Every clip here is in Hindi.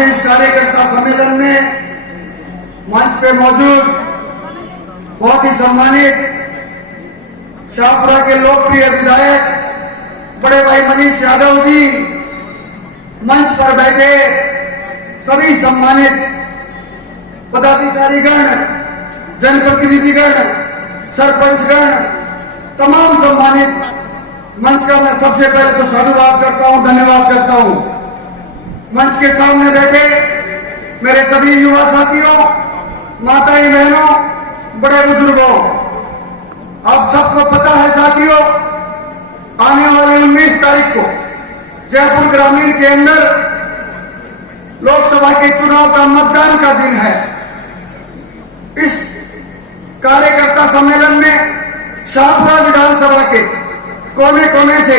के इस कार्यकर्ता सम्मेलन में मंच पे मौजूद बहुत ही सम्मानित शाहपुरा के लोकप्रिय विधायक बड़े भाई मनीष यादव जी, मंच पर बैठे सभी सम्मानित पदाधिकारीगण, जनप्रतिनिधिगण, सरपंचगण, तमाम सम्मानित मंच का मैं सबसे पहले तो साधुवाद करता हूं, धन्यवाद करता हूं। मंच के सामने बैठे मेरे सभी युवा साथियों, माताएं बहनों, बड़े बुजुर्गों, आप सबको पता है साथियों, आने वाले 19 तारीख को जयपुर ग्रामीण के अंदर लोकसभा के चुनाव का मतदान का दिन है। इस कार्यकर्ता सम्मेलन में शाहपुरा विधानसभा के कोने कोने से,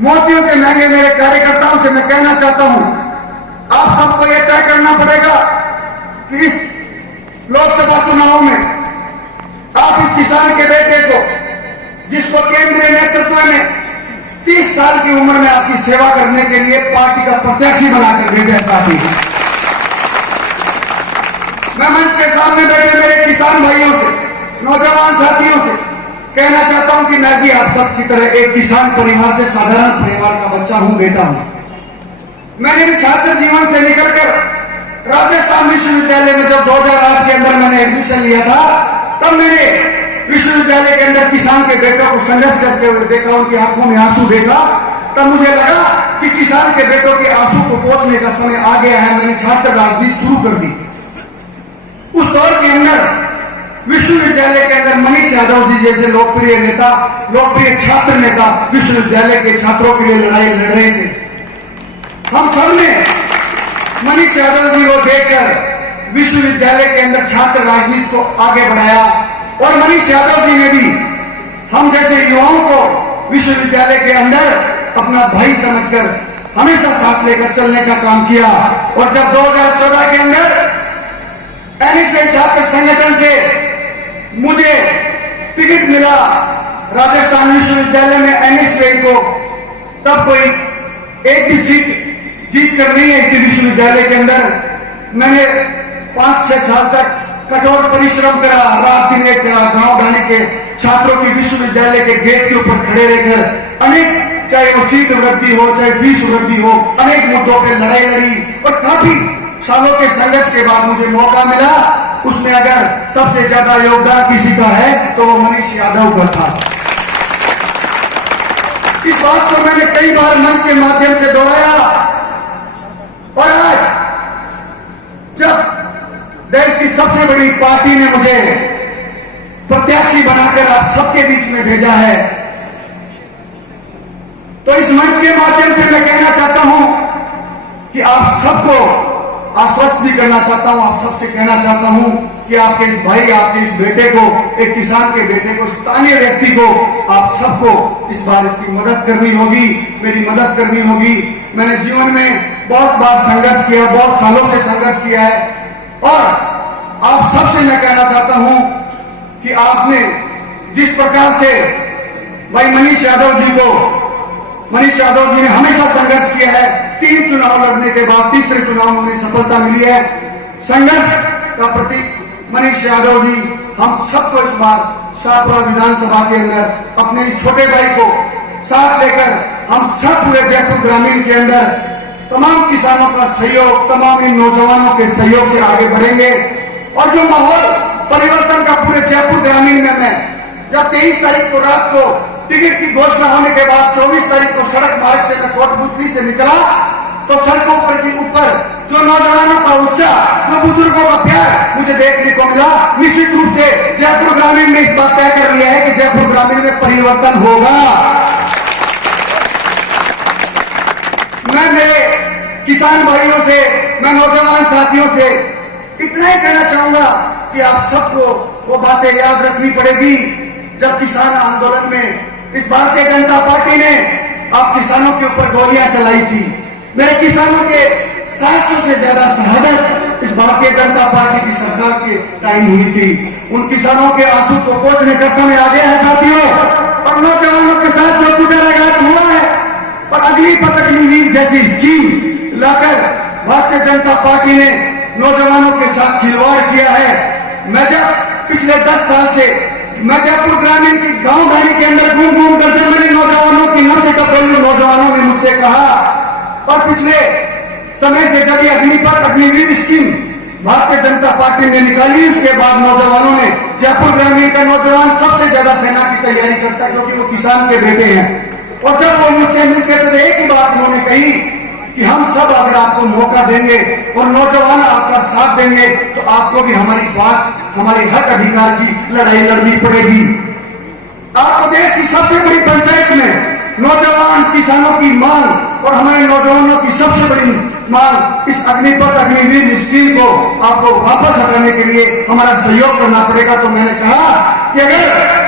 मोतियों से महंगे मेरे कार्यकर्ताओं से मैं कहना चाहता हूं, आप सबको यह तय करना पड़ेगा कि इस लोकसभा चुनाव में आप इस किसान के बेटे को, जिसको केंद्रीय नेतृत्व ने 30 साल की उम्र में आपकी सेवा करने के लिए पार्टी का प्रत्याशी बनाकर भेजा। साथी, मैं मंच के सामने बैठे मेरे किसान भाइयों से, नौजवान साथियों से कहना चाहता हूं कि मैं भी आप सबकी तरह एक किसान परिवार से, साधारण परिवार का बच्चा हूं, बेटा हूं। मैंने भी छात्र जीवन से निकलकर राजस्थान विश्वविद्यालय में जब 2008 के अंदर मैंने एडमिशन लिया था, तब मैंने विश्वविद्यालय के अंदर किसान के बेटों को संघर्ष करते हुए देखा, उनकी आंखों में आंसू देखा। तब मुझे लगा कि किसान के बेटों के आंसू को पोंछने का समय आ गया है। मैंने छात्र राजनीति शुरू कर दी। उस दौर के अंदर विश्वविद्यालय के अंदर मनीष यादव जी जैसे लोकप्रिय नेता, लोकप्रिय छात्र नेता विश्वविद्यालय के छात्रों के लिए लड़ाई लड़ रहे थे। हम सबने मनीष यादव जी को देखकर विश्वविद्यालय के अंदर छात्र राजनीति को आगे बढ़ाया, और मनीष यादव जी ने भी हम जैसे युवाओं को विश्वविद्यालय के अंदर अपना भाई समझकर हमेशा साथ लेकर चलने का काम किया। और जब 2014 के अंदर एनएसए छात्र संगठन से मुझे टिकट मिला राजस्थान विश्वविद्यालय में एनएसए को, तब कोई एक भी सीट जीत कर नहीं आई थी विश्वविद्यालय के अंदर। मैंने 5-6 साल तक कठोर परिश्रम करा, रात दिन एक करा, गांव ढाणी के छात्रों की विश्वविद्यालय के गेट के ऊपर खड़े रहकर अनेक, चाहे वो सीट वृद्धि हो, चाहे फीस वृद्धि हो, अनेक मुद्दों पर लड़ाई लड़ी। और काफी सालों के संघर्ष के बाद मुझे मौका मिला। उसमें अगर सबसे ज्यादा योगदान किसी का है तो वो मनीष यादव का था। इस बात को मैंने कई बार मंच के माध्यम से दोहराया, और आज जब देश की सबसे बड़ी पार्टी ने मुझे प्रत्याशी बनाकर आप सबके बीच में भेजा है, तो इस मंच के माध्यम से मैं कहना चाहता हूं कि आप सबको आश्वस्त भी करना चाहता हूं, आप सबसे कहना चाहता हूं कि आपके इस भाई, आपके इस बेटे को, एक किसान के बेटे को, स्थानीय व्यक्ति को, आप सबको इस बार इसकी मदद करनी होगी, मेरी मदद करनी होगी। मैंने जीवन में बहुत बार संघर्ष किया, बहुत सालों से संघर्ष किया है, और आप सबसे मैं कहना चाहता हूं कि आपने जिस प्रकार से भाई मनीष यादव जी ने हमेशा संघर्ष किया है, 3 चुनाव लड़ने के बाद तीसरे चुनाव में उन्हें सफलता मिली है। संघर्ष का प्रतीक मनीष यादव जी, हम सबको इस बार शाहपुरा विधानसभा के अंदर अपने छोटे भाई को साथ लेकर हम सब पूरे जयपुर ग्रामीण के अंदर तमाम किसानों का सहयोग, तमाम इन नौजवानों के सहयोग से आगे बढ़ेंगे। और जो माहौल परिवर्तन का पूरे जयपुर ग्रामीण में, मैं जब 23 तारीख को रात को टिकट की घोषणा होने के बाद 24 तारीख को सड़क मार्ग से मैं कोटपुतली से निकला, तो सड़कों पर जो नौजवानों का उत्साह, जो बुजुर्गों का प्यार मुझे देखने को मिला। निश्चित रूप से जयपुर ग्रामीण ने इस बात तय कर लिया है कि जयपुर ग्रामीण में परिवर्तन होगा। मैं मेरे किसान भाइयों से, मैं नौजवान साथियों से इतना ही कहना चाहूंगा कि आप सबको वो बातें याद रखनी पड़ेगी जब किसान आंदोलन में इस भारतीय जनता पार्टी ने आप किसानों के ऊपर गोलियां चलाई थी। मेरे किसानों के 700 से ज्यादा शहादत इस भारतीय जनता पार्टी की सरकार के टाइम हुई थी। उन किसानों के आंसू को पोंछने का समय आ गया है साथियों, और नौजवानों के साथ जो कुटाराघात हुआ है और अग्नि पथ अग्निवीर जैसी स्कीम लाकर भारतीय जनता पार्टी ने नौजवानों के साथ खिलवाड़ किया है। मैं जब पिछले 10 साल से मिर्जापुर ग्रामीण की गांव गाड़ी के अंदर घूम घूम कर जब मैंने नौजवानों की नब्ज टटोली, नौजवानों ने मुझसे कहा, और पिछले समय से जब ये अग्निपथ अग्निवीर स्कीम भारतीय जनता पार्टी ने निकाली, उसके बाद नौजवानों ने, जयपुर ग्रामीण का नौजवान सबसे ज्यादा सेना की तैयारी करता है क्योंकि वो किसान के बेटे हैं। और जब वो मुझसे मिलते थे एक ही बात उन्होंने कही कि हम सब अगर आपको मौका देंगे और नौजवान आपका साथ देंगे तो आपको भी हमारी बात, हमारे हक अधिकार की लड़ाई लड़नी पड़ेगी। आपको देश की सबसे बड़ी पंचायत में नौजवान किसानों की मांग और हमारे नौजवानों की सबसे बड़ी मांग, इस अग्निपथ अग्निवीर स्कीम को आपको वापस हटाने के लिए हमारा सहयोग करना पड़ेगा। तो मैंने कहा कि अगर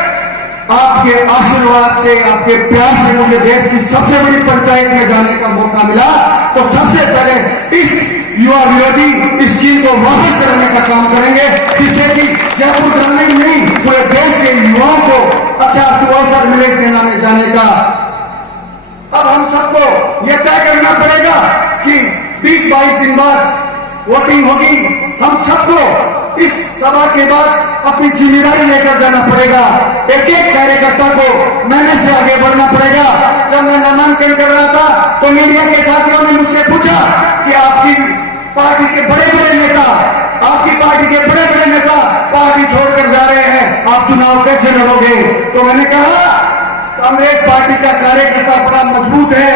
आपके आशीर्वाद से, आपके प्यार से मुझे देश की सबसे बड़ी पंचायत में जाने का मौका मिला तो सबसे पहले इस युवा विरोधी स्कीम को वापस करने का काम करेंगे, जिससे कि जयपुर ग्रामीण नहीं पूरे देश के युवाओं को अच्छा अवसर मिले सेना में जाने का। अब हम सबको यह तय करना पड़ेगा कि 20-22 दिन बाद वोटिंग होगी। हम सबको इस सभा के बाद अपनी जिम्मेदारी लेकर जाना पड़ेगा। एक एक कार्यकर्ता को मेहनत से आगे बढ़ना पड़ेगा। जब मैं नामांकन कर रहा था तो मीडिया के साथियों ने मुझसे पूछा कि आपकी पार्टी के बड़े बड़े नेता, आपकी पार्टी के बड़े बड़े नेता पार्टी छोड़कर जा रहे हैं, आप चुनाव कैसे लड़ोगे? तो मैंने कहा कांग्रेस पार्टी का कार्यकर्ता बड़ा मजबूत है।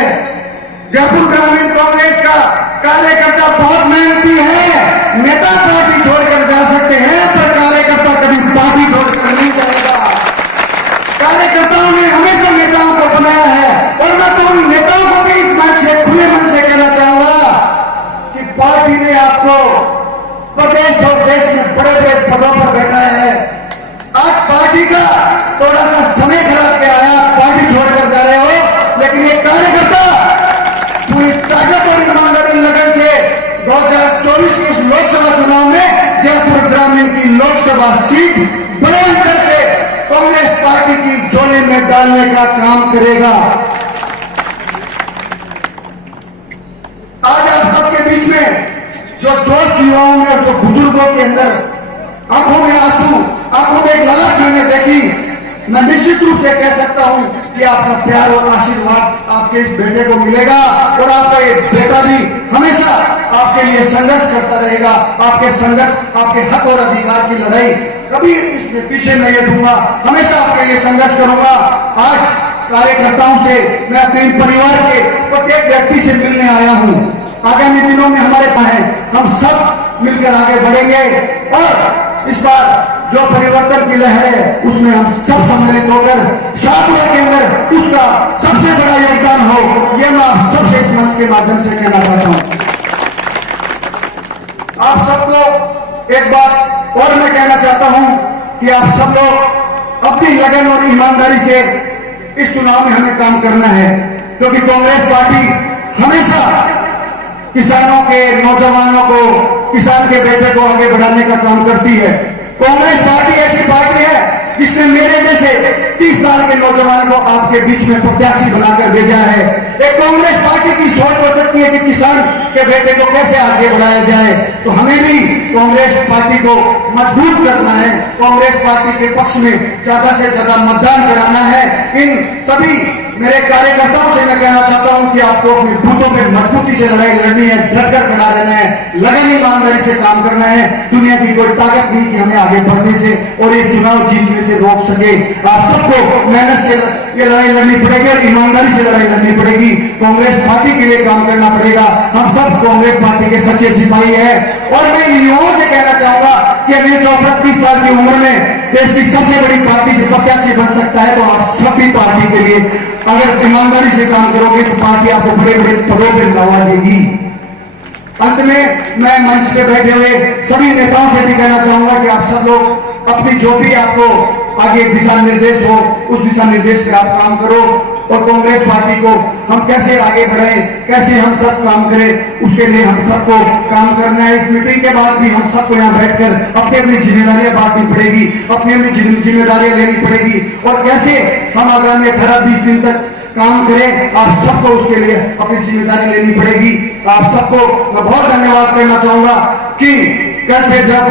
जयपुर ग्रामीण कांग्रेस का कार्यकर्ता बहुत मेहनती है। नेता पार्टी छोड़कर जा सकते हैं पर कार्यकर्ता कभी पार्टी छोड़कर नहीं जाएगा। कार्यकर्ताओं ने हमेशा नेताओं को बनाया है और मैं तो उन नेताओं को भी इस मंच से खुले मन से कहना चाहूंगा कि पार्टी ने आपको प्रदेश और देश में बड़े बड़े पदों पर बैठाया है। आज पार्टी का थोड़ा सा समय खराब के आया, पार्टी छोड़कर जा रहे हो, लेकिन ये कार्यकर्ता पूरी ताकत और ईमानदारी लगन से 2024 के इस लोकसभा चुनाव में जयपुर ग्रामीण की लोकसभा सीट बड़े अंतर से कांग्रेस पार्टी की झोली में डालने का काम करेगा। आज आप सबके बीच में जो जोश युवाओं में और जो बुजुर्गों के अंदर आंखों में आंसू, आंखों में एक ललक मैंने देखी, मैं निश्चित रूप से कह सकता हूं कि आपका प्यार और आशीर्वाद आपके इस बेटे को मिलेगा और आपका ये बेटा भी हमेशा आपके लिए संघर्ष करता रहेगा। आपके संघर्ष, आपके हक और अधिकार की लड़ाई कभी इसमें पीछे नहीं हटूंगा, हमेशा आपके लिए संघर्ष करूंगा। आज कार्यकर्ताओं से मैं अपने परिवार के प्रत्येक व्यक्ति से मिलने आया हूं। आगामी दिनों में हमारे पास है, हम सब मिलकर आगे बढ़ेंगे और इस बार जो परिवर्तन की लहर है उसमें हम सब सम्मिलित होकर शादियों के अंदर उसका सबसे बड़ा योगदान हो, यह मैं आप सबसे इस मंच के माध्यम से कहना चाहता हूं। आप सबको एक बात और मैं कहना चाहता हूं कि आप सब लोग अपनी लगन और ईमानदारी से इस चुनाव में हमें काम करना है, क्योंकि कांग्रेस पार्टी हमेशा किसानों के, नौजवानों को, किसान के बेटे को आगे बढ़ाने का काम करती है। कांग्रेस पार्टी ऐसी पार्टी है जिसने मेरे जैसे 30 साल के नौजवान को आपके बीच में प्रत्याशी बनाकर भेजा है। एक कांग्रेस पार्टी की सोच हो सकती है कि किसान के बेटे को कैसे आगे बढ़ाया जाए, तो हमें भी कांग्रेस पार्टी को मजबूत करना है, कांग्रेस पार्टी के पक्ष में ज्यादा से ज्यादा मतदान कराना है। इन सभी मेरे कार्यकर्ताओं से मैं कहना चाहता हूं कि आपको अपने बूथों में मजबूती से लड़ाई लड़नी है, डटकर खड़ा रहना है, लगन ईमानदारी से काम करना है। दुनिया की कोई ताकत नहीं कि हमें आगे बढ़ने से और ये चुनाव जीतने से रोक सके। आप सबको मेहनत से ये लड़ाई लड़नी पड़ेगी और ईमानदारी से लड़ाई लड़नी पड़ेगी। कांग्रेस पार्टी के लिए काम करना पड़ेगा। हम सब कांग्रेस पार्टी के सच्चे सिपाही है और मैं युवाओं से कहना चाहूंगा कि अभी 34 साल की उम्र में देश की सबसे बड़ी पार्टी से प्रत्याशी बन सकता है, तो आप सभी पार्टी के लिए अगर ईमानदारी से काम करोगे तो पार्टी आपको बड़े बड़े पदों पर नवाजेगी। अंत में मैं मंच पे बैठे हुए सभी नेताओं से भी कहना चाहूंगा कि आप सब लोग अपनी जो भी आपको आगे दिशा निर्देश हो उस दिशा निर्देश पे आप काम करो और कांग्रेस पार्टी को हम कैसे आगे बढ़ाएं, कैसे हम सब काम करें, उसके लिए हम सबको काम करना है। इस मीटिंग के बाद भी हम सबको यहाँ बैठकर अपनी अपनी जिम्मेदारियां बांटनी पड़ेगी, अपनी अपनी जिम्मेदारियां लेनी पड़ेगी और कैसे हम आगामी 18-20 दिन तक काम करें। आप सबको उसके लिए अपनी जिम्मेदारी लेनी पड़ेगी। आप सबको मैं बहुत धन्यवाद करना चाहूंगा कि कल से जब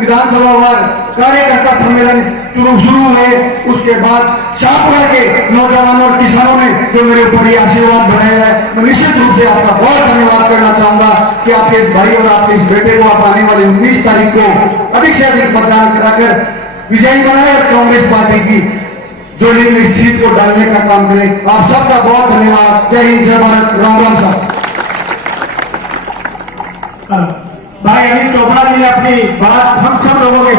विधानसभा वार कार्यकर्ता सम्मेलन शुरू हुए, उसके बाद शाहपुरा के नौजवानों और किसानों ने जो मेरे ऊपर ये आशीर्वाद बनाया है, मैं निश्चित रूप से आपका बहुत धन्यवाद करना चाहूंगा कि आपके इस भाई और आपके इस बेटे को आप आने वाली 19 तारीख को अधिक से अधिक मतदान कराकर विजयी बनाए और कांग्रेस पार्टी की जोड़ी में इस सीट को डालने का काम करें। आप सबका बहुत धन्यवाद। जय हिंद, जय भारत, राम राम साहब। भाई अनिल चोपड़ा जी ने अपनी बात हम सब लोगों के